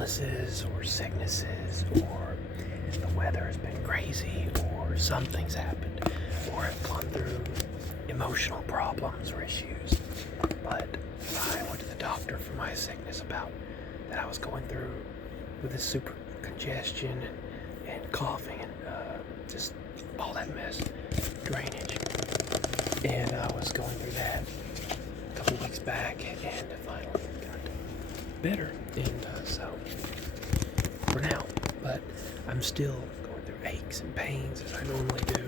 illnesses or sicknesses, or the weather has been crazy, or something's happened, or I've gone through emotional problems or issues. But I went to the doctor for my sickness about that I was going through with this super congestion and coughing and just all that mess, drainage. And I was going through that a couple weeks back, and finally got better. And so for now, but I'm still going through aches and pains as I normally do.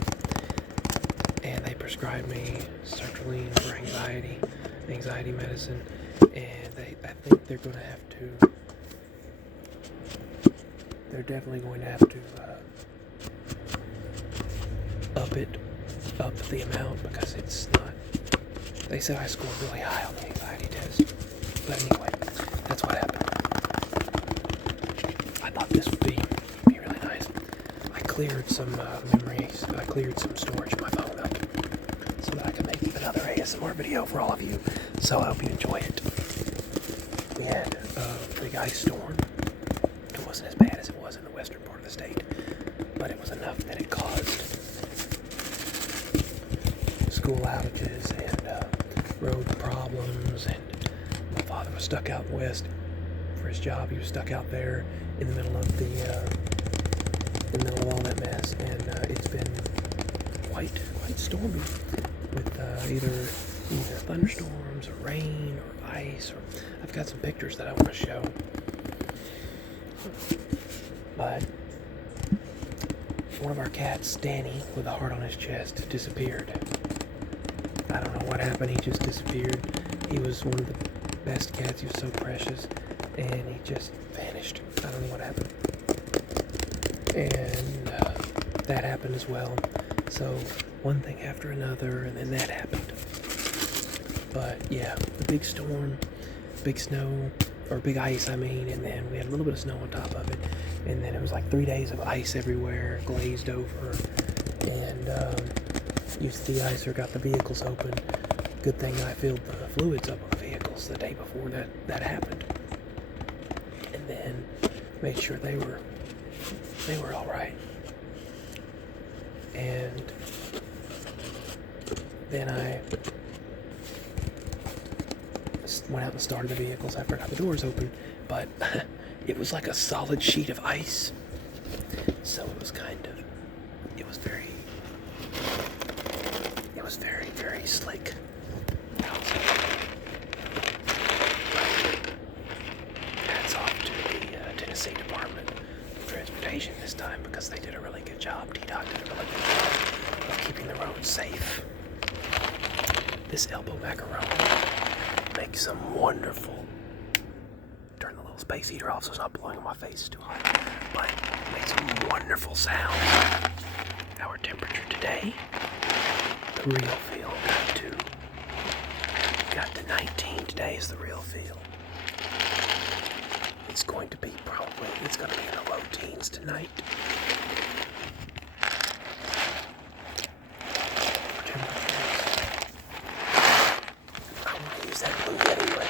And they prescribed me sertraline for anxiety medicine, and I think they're going to have to. They're definitely going to have to up the amount, because it's not. They said I scored really high on the anxiety test, but anyway, that's what happened. I thought this would be really nice. I cleared some memories. I cleared some storage in my phone up so that I can make another ASMR video for all of you. So I hope you enjoy it. We had a big ice storm. It wasn't as bad as it was in the western part of the state, but it was enough that it caused school outages and road problems. And my father was stuck out west for his job. He was stuck out there in the middle of all that mess, and it's been quite stormy with either thunderstorms or rain or ice. Or I've got some pictures that I want to show. But one of our cats, Danny, with a heart on his chest, disappeared. I don't know what happened. He just disappeared. He was one of the best cats. He was so precious, and he just vanished. I don't know what happened. And that happened as well. So one thing after another, and then that happened. But yeah, the big storm, big snow, or big ice, I mean, and then we had a little bit of snow on top of it, and then it was like 3 days of ice everywhere, glazed over, and used the de-icer, got the vehicles open. Good thing I filled the fluids up on the vehicles the day before that happened, and then made sure they were all right. And then I went out and started the vehicles after I got the doors open, but it was like a solid sheet of ice. So it was very, very slick. Hats off to the Tennessee Department of Transportation this time, because they did a really good job. T-Dot did a really good job of keeping the roads safe. This elbow macaroni makes some wonderful. Turn the little space heater off so it's not blowing on my face too hot. But it makes some wonderful sounds. Our temperature today, the real feel got to 19. Today is the real feel. It's going to be in the low teens tonight. I want to use that blue Yeti lick.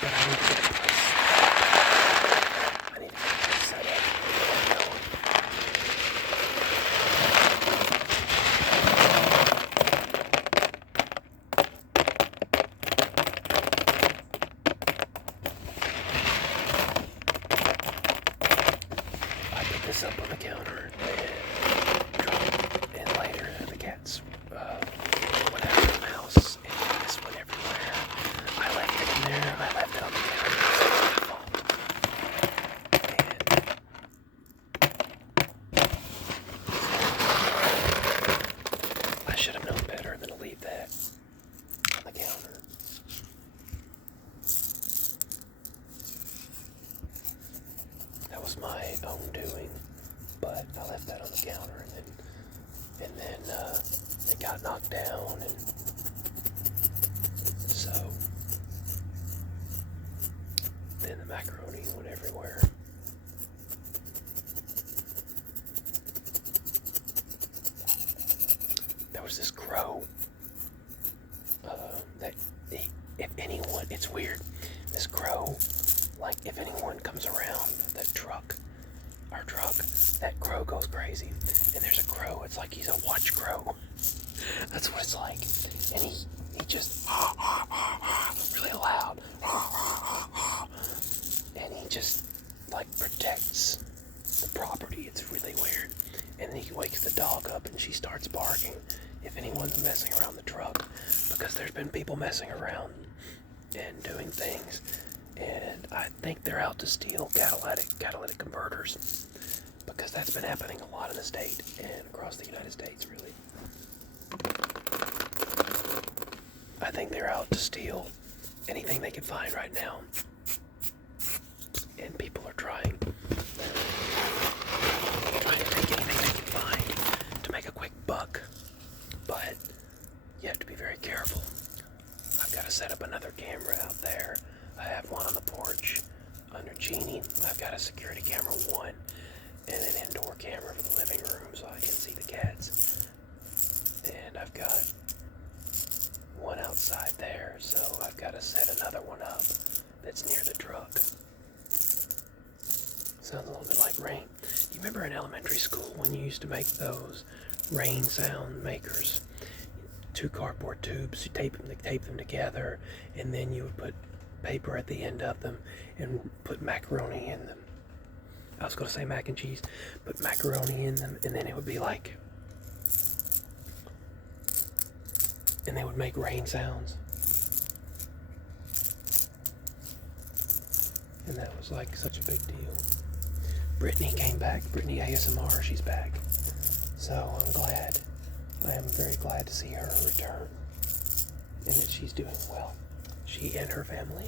But I need to get a place set up. This up on the counter and drop it, and later the cats went out of the house and this went everywhere. I left it in there, I left it on the counter, so it's my fault. And I should have known better than to leave that on the counter. That was my own doing, but I left that on the counter, and then it got knocked down, and so then the macaroni went everywhere. There was this crow that anyone, it's weird. This crow, like if anyone comes around that truck, our truck, that crow goes crazy. And there's a crow, it's like he's a watch crow. That's what it's like. And he just really loud. And he just like protects the property. It's really weird. And then he wakes the dog up and she starts barking if anyone's messing around the truck, because there's been people messing around and doing things, and I think they're out to steal catalytic converters, because that's been happening a lot in the state and across the United States, really. I think they're out to steal anything they can find right now, and people are trying to take anything they can find to make a quick buck, but you have to be very careful. I've got to set up another camera out there. I have one on the porch under Jeannie. I've got a security camera one and an indoor camera for the living room so I can see the cats. And I've got one outside there, so I've got to set another one up that's near the truck. Sounds a little bit like rain. You remember in elementary school when you used to make those rain sound makers? 2 cardboard tubes, you tape them together, and then you would put paper at the end of them and put macaroni in them. I was going to say mac and cheese, put macaroni in them, and then it would be like, and they would make rain sounds. And that was like such a big deal. Brittany came back. Brittany ASMR, she's back. So I'm glad. I am very glad to see her return and that she's doing well. She and her family.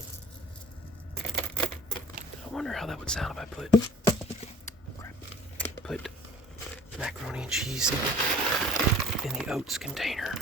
I wonder how that would sound if I put macaroni and cheese in the oats container.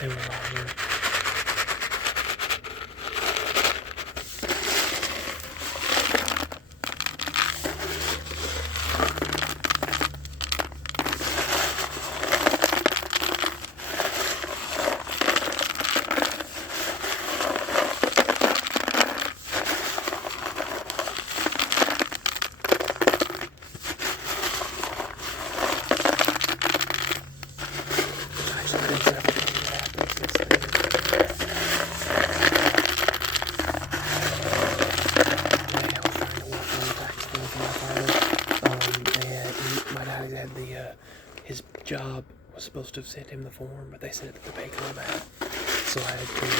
They were all here. His job was supposed to have sent him the form, but they sent it to the bacon on that. So I had to go in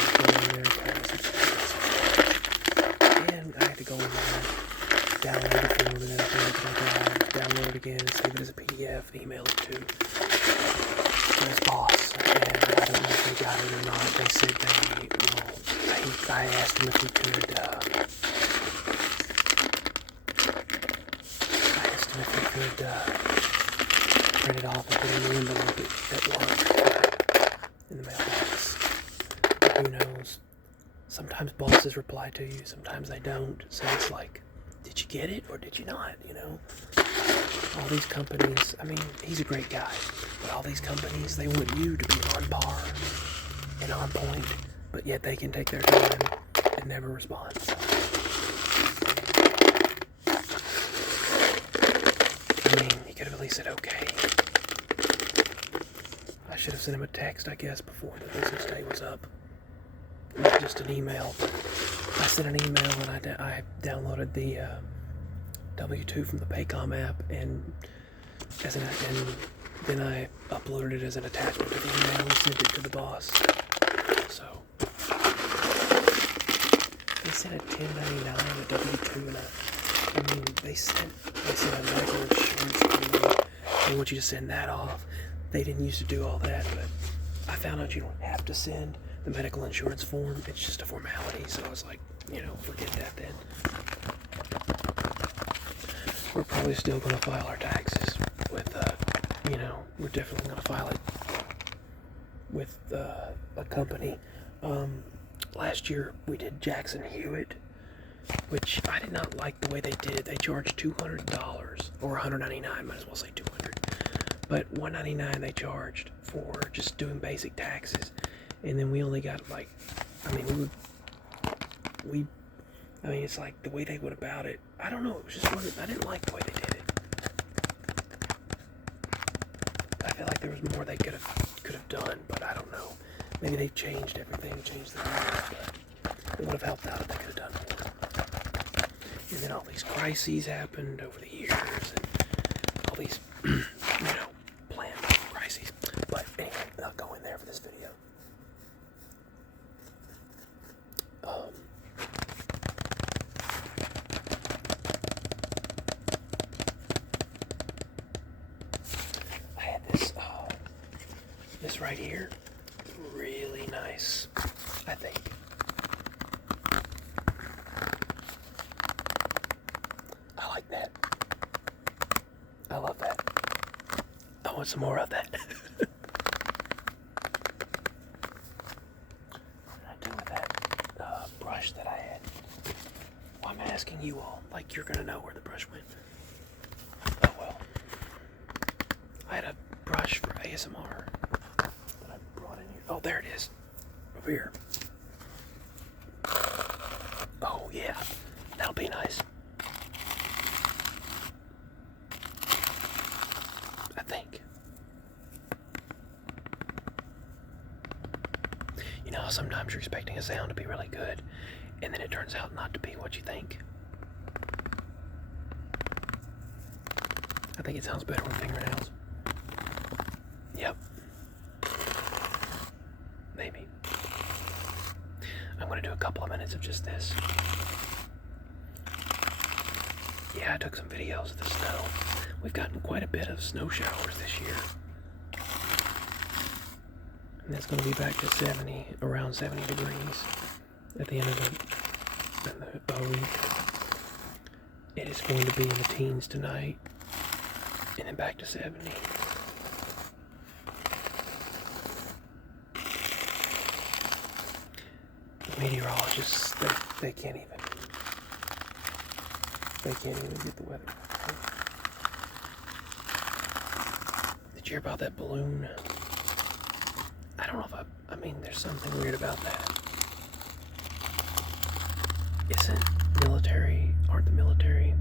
there and I had to go in there, download the form, and then download it again and save it as a PDF, email it to his boss. And I don't know if they got it or not. They said they will. I asked him if he could. Print it off and put it in the envelope at work in the mailbox. But who knows? Sometimes bosses reply to you, sometimes they don't. So it's like, did you get it or did you not? You know, all these companies. I mean, he's a great guy, but all these companies, they want you to be on par and on point, but yet they can take their time and never respond. I mean, he could have at least said okay. I should have sent him a text, I guess, before the business day was up. Not just an email. I sent an email and I downloaded the W-2 from the Paycom app and then I uploaded it as an attachment to the email and sent it to the boss. So they sent a 1099, a W-2, and I mean they sent a medical insurance form. They want you to send that off. They didn't used to do all that, but I found out you don't have to send the medical insurance form. It's just a formality. So I was like, forget that then. We're probably still going to file our taxes with, we're definitely going to file it with a company. Last year we did Jackson Hewitt, which I did not like the way they did. They charged $200 or $199, might as well say $200. But $199 they charged for just doing basic taxes, and then we only got it's like the way they went about it. I don't know. It was just I didn't like the way they did it. I feel like there was more they could have done, but I don't know. Maybe they've changed everything, changed the rules, but it would have helped out if they could have done more. And then all these crises happened over the years, and all these, planned crises. But anyway, I'm not going there for this video. I had this right here, really nice, I think. I like that. I love that. I want some more of that. What did I do with that brush that I had? Well, I'm asking you all, like you're gonna know where the brush went. Oh well. I had a brush for ASMR that I brought in here. Oh, there it is. Over here. Oh yeah, that'll be nice. I think. Sometimes you're expecting a sound to be really good, and then it turns out not to be what you think. I think it sounds better with fingernails. Yep. Maybe. I'm going to do a couple of minutes of just this. Yeah, I took some videos of the snow. We've gotten quite a bit of snow showers this year. And it's going to be back to around 70 degrees at the end of the week. It is going to be in the teens tonight, and then back to 70. The meteorologists, they can't even get the weather. Did you hear about that balloon? I don't know if there's something weird about that. Aren't the military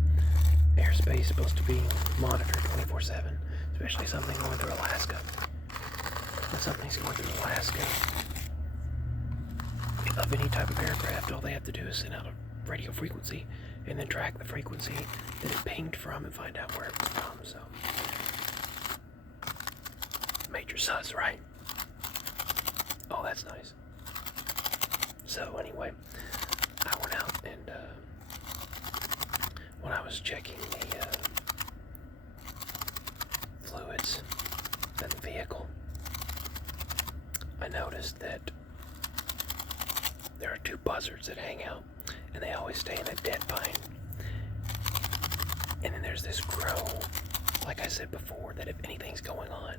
airspace supposed to be monitored 24/7? Especially something going through Alaska. When something's going through Alaska, of any type of aircraft, all they have to do is send out a radio frequency and then track the frequency that it pinged from and find out where it was from. So, major sus, right? Oh, that's nice. So anyway, I went out and when I was checking the fluids in the vehicle, I noticed that there are two buzzards that hang out, and they always stay in a dead pine. And then there's this crow, like I said before, that if anything's going on,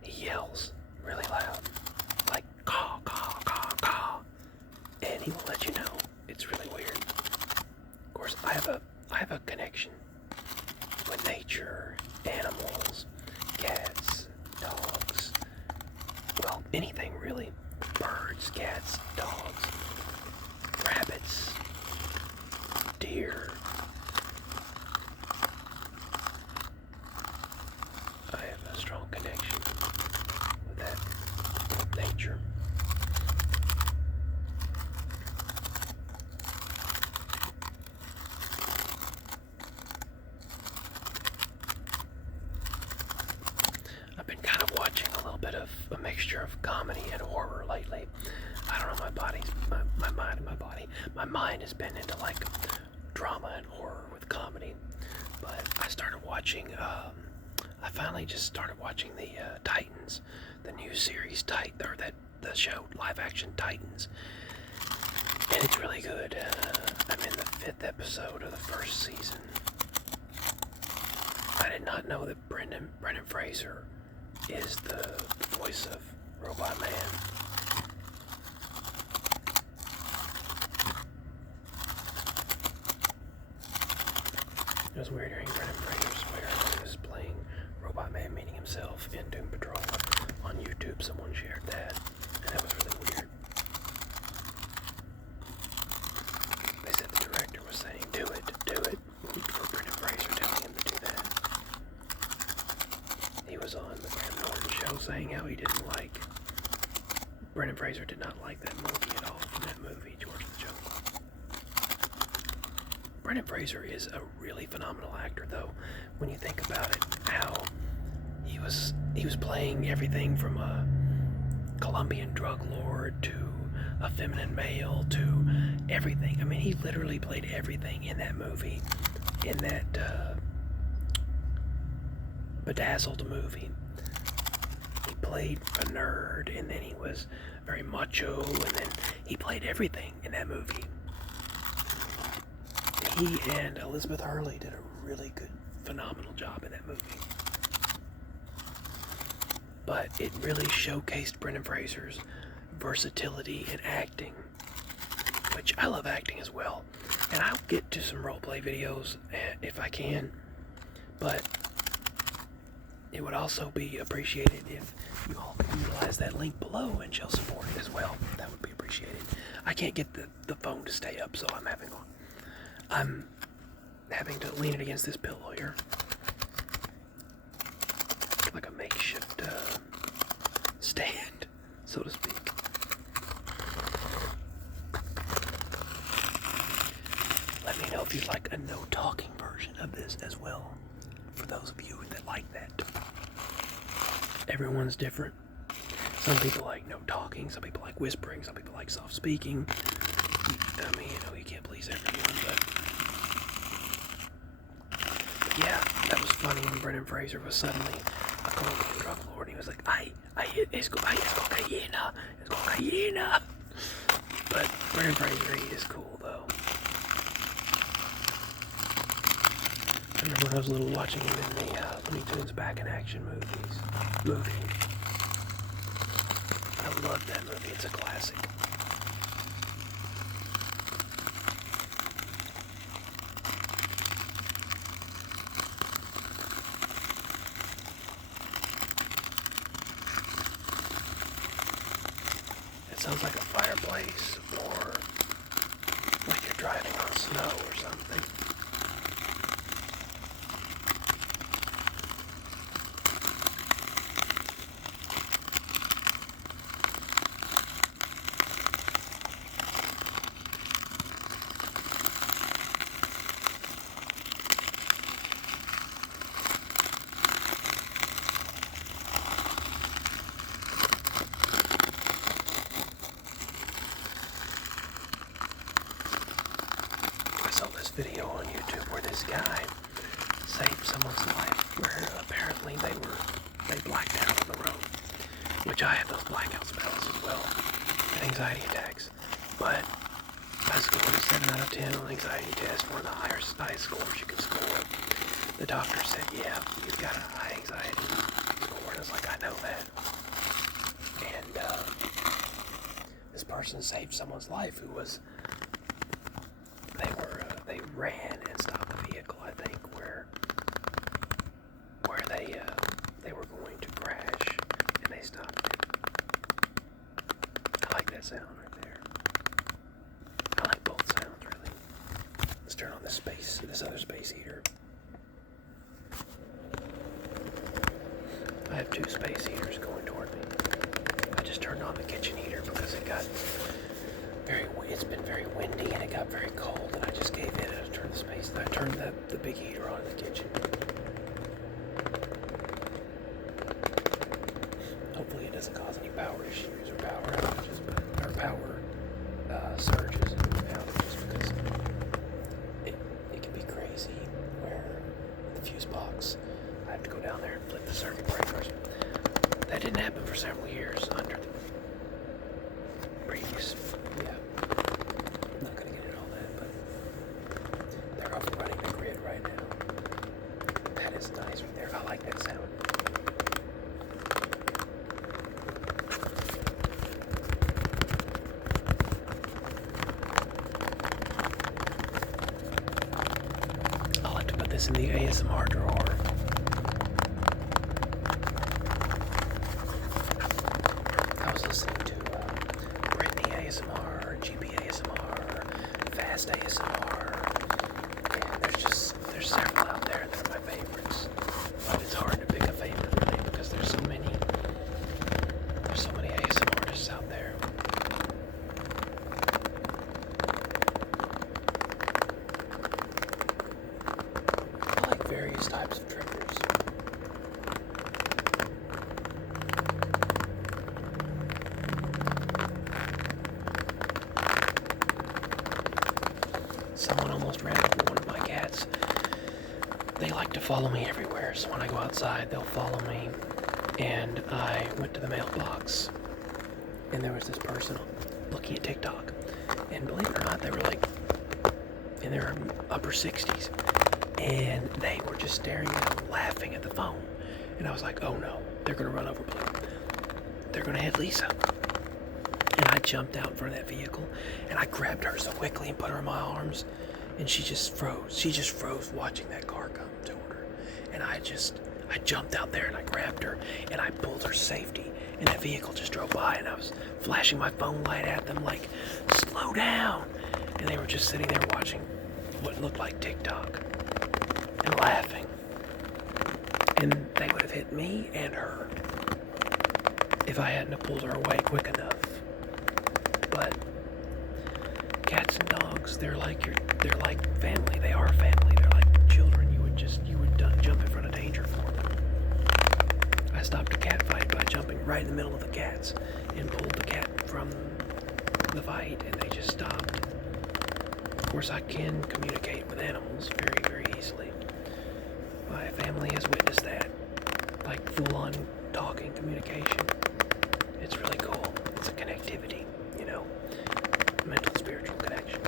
he yells really loud, like caw, caw, caw, caw, and he will let you know. It's really weird. Of course, I have a connection with nature, animals, cats, dogs, well, anything really. Birds, cats, dogs, rabbits, deer, bit of a mixture of comedy and horror lately. I don't know, my mind has been into like drama and horror with comedy. But I started watching, I finally just started watching the Titans, the new series the show live action Titans. And it's really good. I'm in the 5th episode of the first season. I did not know that Brendan Fraser is the voice of Robot Man. It was weird hearing Brendan Fraser swear when he was playing Robot Man meeting himself in Doom Patrol. On YouTube, someone shared that, and it was really weird. They said the director was saying, do it, for Brendan Fraser telling him to do that. He was on the Graham Norton show saying how he didn't like, Brendan Fraser did not like that movie at all, from that movie, George the Jungle. Brendan Fraser is a really phenomenal actor, though, when you think about it, how he was playing everything from a Colombian drug lord to a feminine male to everything. I mean, he literally played everything in that movie, in that Bedazzled movie. He played a nerd, and then he was very macho, and then he played everything in that movie. He and Elizabeth Hurley did a really good, phenomenal job in that movie. But it really showcased Brendan Fraser's versatility in acting, which I love acting as well. And I'll get to some roleplay videos if I can, but it would also be appreciated if you all could utilize that link below and show support as well. That would be appreciated. I can't get the phone to stay up, so I'm having to lean it against this pillow here, like a makeshift stand, so to speak. Let me know if you'd like a no talking version of this as well, for those of you that like that. Everyone's different. Some people like no talking, some people like whispering, some people like soft speaking. I mean, you can't please everyone, but yeah, that was funny when Brendan Fraser was suddenly a Colombian drug lord. He was like, it's cocaine. But Brendan Fraser, he is cool, though. I remember when I was little watching him in the Looney Tunes Back in Action movie. I love that movie. It's a classic. It sounds like a fireplace, or like you're driving on snow or something. Video on YouTube where this guy saved someone's life, where apparently they blacked out on the road, which I have those blackout spells as well, and anxiety attacks. But I scored a 7 out of 10 on the anxiety test, one of the highest scores you can score. The doctor said, yeah, you've got a high anxiety score, and I was like, I know that. And this person saved someone's life who was, they ran and stopped the vehicle, I think, where they were going to crash, and they stopped it. I like that sound right there. I like both sounds, really. Let's turn on this other space heater. I have 2 space heaters going toward me. I just turned on the kitchen heater because it's been very windy and it got very cold, and I just gave in. I turned the big heater on in the kitchen. Hopefully it doesn't cause any power issues or power outages, or power surges and outages, because it can be crazy where the fuse box, I have to go down there and flip the circuit breakers. That didn't happen for several years under the previous, yeah. I'm not gonna get into all that, but they're overrunning the grid right now. That is nice right there. I like that sound. I like to put this in the ASMR drawer. I was listening to Britney ASMR, GP ASMR, Fast ASMR, and there's several out there that are my favorites. But it's hard to pick a favorite really because there's so many ASMR artists out there. I like various types of triggers. Someone almost ran over one of my cats. They like to follow me everywhere, so when I go outside, they'll follow me. And I went to the mailbox, and there was this person looking at TikTok. And believe it or not, they were like in their upper 60s. And they were just staring at, laughing at the phone. And I was like, oh no, they're gonna run over Blue. They're gonna hit Lisa. And I jumped out in front of that vehicle, and I grabbed her so quickly and put her in my arms, and she just froze. She just froze watching that car come toward her. And I jumped out there and I grabbed her and I pulled her safety, and that vehicle just drove by, and I was flashing my phone light at them like, slow down. And they were just sitting there watching what looked like TikTok and laughing. And they would have hit me and her if I hadn't have pulled her away quick enough. But cats and dogs, they're like family. They are family. They're like children. You would jump in front of danger for them. I stopped a cat fight by jumping right in the middle of the cats and pulled the cat from the fight, and they just stopped. Of course, I can communicate with animals very, very easily. My family has witnessed that, like full-on talking communication. It's really cool. It's a connectivity, mental, spiritual connection.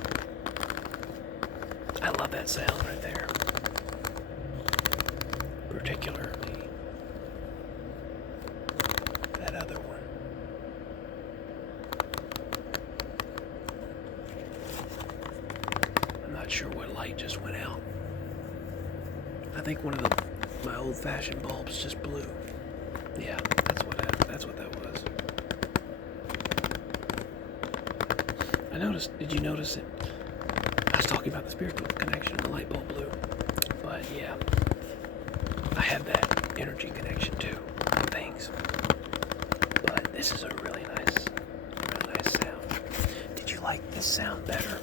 I love that sound right there. Particularly that other one. I'm not sure what light just went out. I think one of my old-fashioned bulbs just blew. Yeah, that's what that was. I noticed, did you notice it? I was talking about the spiritual connection, the light bulb blew. But yeah, I have that energy connection too, things. But this is a really nice sound. Did you like this sound better?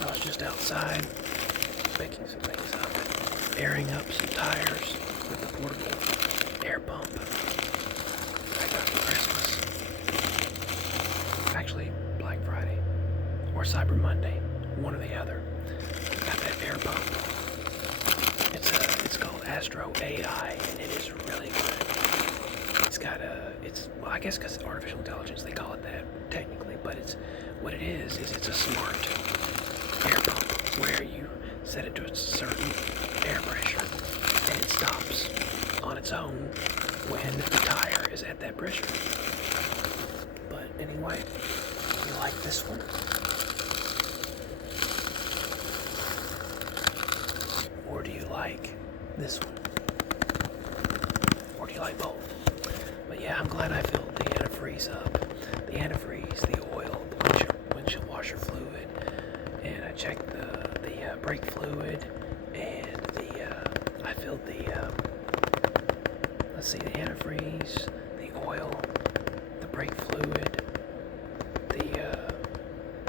I was just outside, picking some things up, airing up some tires with the portable air pump I got for Christmas. Actually, Black Friday or Cyber Monday, one or the other. Got that air pump. It's called Astro AI, and it is really good. It's got well, I guess because artificial intelligence, they call it that technically, but what it is it's a smart air pump where you set it to a certain air pressure and it stops on its own when the tire is at that pressure. But anyway, you like this one? Or do you like this one? Or do you like both? But yeah, I'm glad I filled the antifreeze up. The antifreeze, the oil, the windshield washer fluid, and I checked the brake fluid, and I filled the antifreeze, the oil, the brake fluid, the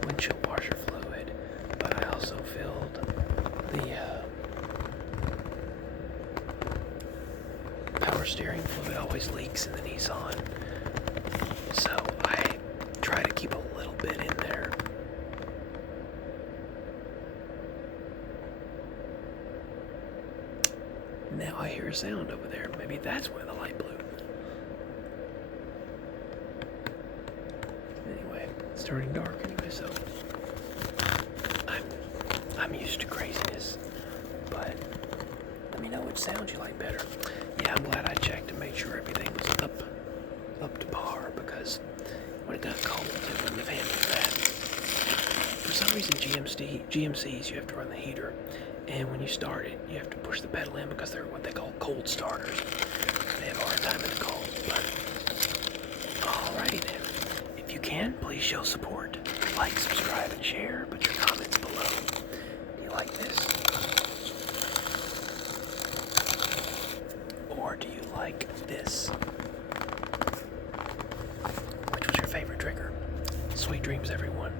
windshield washer fluid, but I also filled the now I hear a sound over there. Maybe that's why the light blew. Anyway, it's turning dark anyway, so I'm used to craziness. But let me know which sounds you like better. Yeah, I'm glad I checked to make sure everything was up to par, because when it got cold, it wouldn't have handled that. For some reason, GMCs, you have to run the heater, and when you start it, you have to push the pedal in because they're what they call cold starters. They have a hard time in the cold, but alright. If you can, please show support. Like, subscribe, and share. Put your comments below. Do you like this? Or do you like this? Which was your favorite trigger? Sweet dreams, everyone.